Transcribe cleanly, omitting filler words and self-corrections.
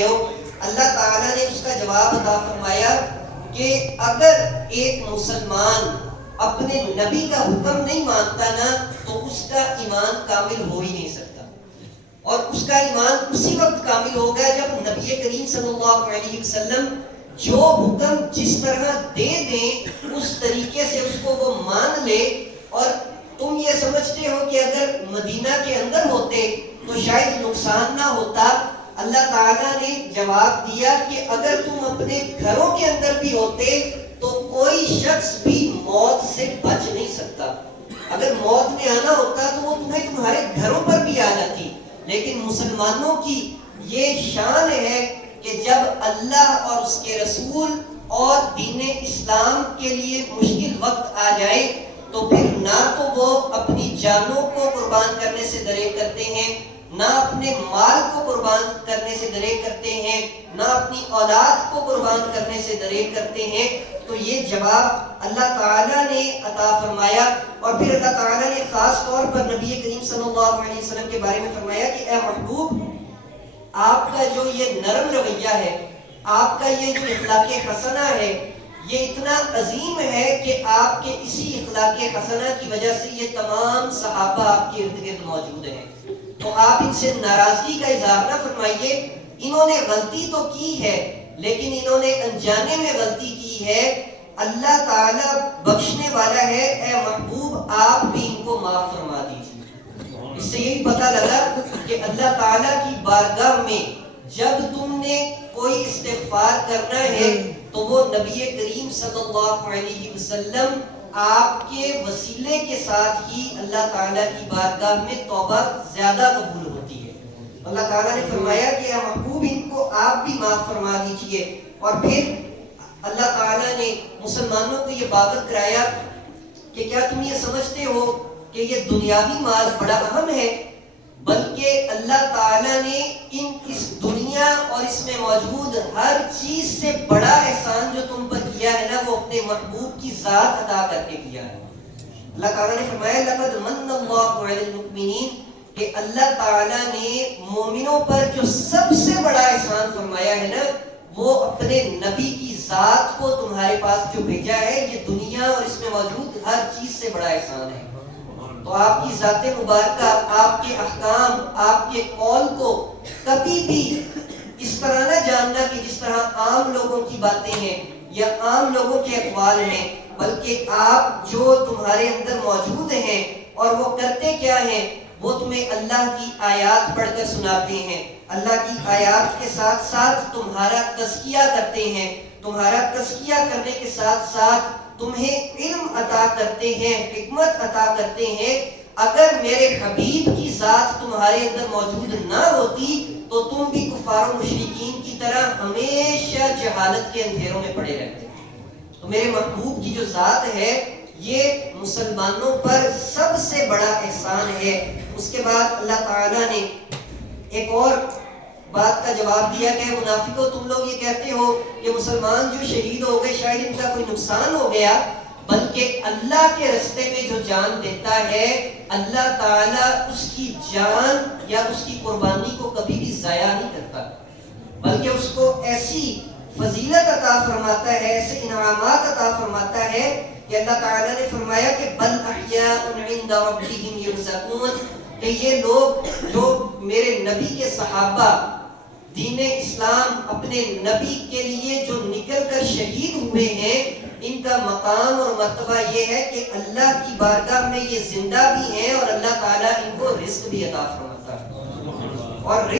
رہے ہو، اللہ تعالیٰ نے اس کا جواب عطا فرمایا کہ اگر ایک مسلمان اپنے نبی کا حکم نہیں مانتا نا تو اس کا ایمان کامل ہو ہی نہیں سکتا، اور اس کا ایمان اسی وقت کامل ہوگا جب نبی کریم صلی اللہ علیہ وسلم جو حکم جس طرح دے دیں اس طریقے سے اس کو وہ مان لے۔ اور تم یہ سمجھتے ہو کہ اگر مدینہ کے اندر ہوتے تو شاید نقصان نہ ہوتا، اللہ تعالیٰ نے جواب دیا کہ اگر تم اپنے گھروں کے اندر بھی ہوتے تو کوئی شخص بھی موت سے بچ نہیں سکتا۔ اگر موت میں آنا ہوتا تو وہ تمہارے گھروں پر بھی آ جاتی، لیکن مسلمانوں کی یہ شان ہے کہ جب اللہ اور اس کے رسول اور دین اسلام کے لیے مشکل وقت آ جائے تو پھر نہ تو وہ اپنی جانوں کو قربان کرنے سے دریغ کرتے ہیں، نہ اپنے مال کو قربان کرنے سے دریغ کرتے ہیں، نہ اپنی اولاد کو قربان کرنے سے دریغ کرتے ہیں۔ تو یہ جواب اللہ تعالیٰ نے عطا فرمایا، اور پھر اللہ تعالیٰ نے خاص طور پر نبی کریم صلی اللہ علیہ وسلم کے بارے میں فرمایا کہ اے محبوب، آپ کا جو یہ نرم رویہ ہے، آپ کا یہ جو اخلاق حسنہ ہے، یہ اتنا عظیم ہے کہ آپ کے اسی اخلاق حسنہ کی وجہ سے یہ تمام صحابہ آپ کے ارد گرد موجود ہیں۔ تو آپ ان سے ناراضگی کا اظہار نہ فرمائیے، انہوں نے غلطی تو کی ہے لیکن انہوں نے انجانے میں غلطی کی ہے، اللہ تعالیٰ بخشنے والا ہے، اے محبوب آپ بھی ان کو معاف فرما دیجیے۔ اس سے یہی پتہ لگا کہ اللہ تعالیٰ کی بارگاہ میں جب تم نے کوئی استغفار کرنا ہے تو وہ نبی کریم صلی اللہ علیہ وسلم آپ کے وسیلے کے ساتھ ہی اللہ تعالیٰ کی بارگاہ میں توبہ زیادہ قبول ہوتی ہے۔ اللہ تعالیٰ نے فرمایا کہ اے محبوب ان کو آپ بھی معاف فرما دیجئے، اور پھر اللہ تعالیٰ نے مسلمانوں کو یہ باور کرایا کہ کیا تم یہ سمجھتے ہو کہ یہ دنیاوی مال بڑا اہم ہے، بلکہ اللہ تعالیٰ نے اس دنیا اور اس میں موجود ہر چیز سے بڑا احسان جو تم پر کیا ہے نا وہ اپنے محبوب کی ذات عطا کر کے کیا ہے۔ اللہ تعالیٰ نے فرمایا لقد من اللہ علی المؤمنین، کہ اللہ تعالیٰ نے مومنوں پر جو سب سے بڑا احسان فرمایا ہے نا وہ اپنے نبی کی ذات کو تمہارے پاس جو بھیجا ہے، یہ دنیا اور اس میں موجود ہر چیز سے بڑا احسان ہے۔ تو آپ کی ذات مبارکہ، آپ کے احکام، آپ کے قول کو کبھی بھی اس طرح نہ جاننا کہ جس طرح عام لوگوں کی باتیں ہیں یا عام لوگوں کے اقوال ہیں، بلکہ آپ جو تمہارے اندر موجود ہیں اور وہ کرتے کیا ہیں، وہ تمہیں اللہ کی آیات پڑھ کر سناتے ہیں، اللہ کی آیات کے ساتھ ساتھ تمہارا تزکیہ کرتے ہیں، تمہارا تزکیہ کرنے کے ساتھ ساتھ تمہیں علم عطا کرتے ہیں، حکمت عطا کرتے ہیں۔ اگر میرے حبیب کی ذات تمہارے اندر موجود نہ ہوتی تو تم بھی کفار و مشرکین کی طرح ہمیشہ جہالت کے اندھیروں میں پڑے رہتے۔ تو میرے محبوب کی جو ذات ہے یہ مسلمانوں پر سب سے بڑا احسان ہے۔ اس کے بعد اللہ تعالیٰ نے ایک اور بات کا جواب دیا کہ منافقوں، تم لوگ یہ کہتے ہو کہ مسلمان جو شہید ہو گئے شاید ان کا کوئی نقصان ہو گیا، بلکہ اللہ کے راستے میں جو جان دیتا ہے اللہ تعالیٰ اس کی جان یا اس کی قربانی کو کبھی بھی ضائع نہیں کرتا، بلکہ اس کو ایسی فضیلت عطا فرماتا ہے، ایسے انعامات عطا فرماتا ہے کہ اللہ تعالیٰ نے فرمایا کہ بل احیاء عند ربهم یرزقون، کہ یہ لوگ جو میرے نبی کے صحابہ دین اسلام اپنے نبی کے لیے جو نکل کر شہید ہوئے ہیں، ان کا مقام اور مرتبہ یہ ہے کہ اللہ کی بارگاہ میں یہ زندہ بھی ہیں اور اللہ تعالیٰ ان کو رزق بھی عطا فرماتا ہے۔ اور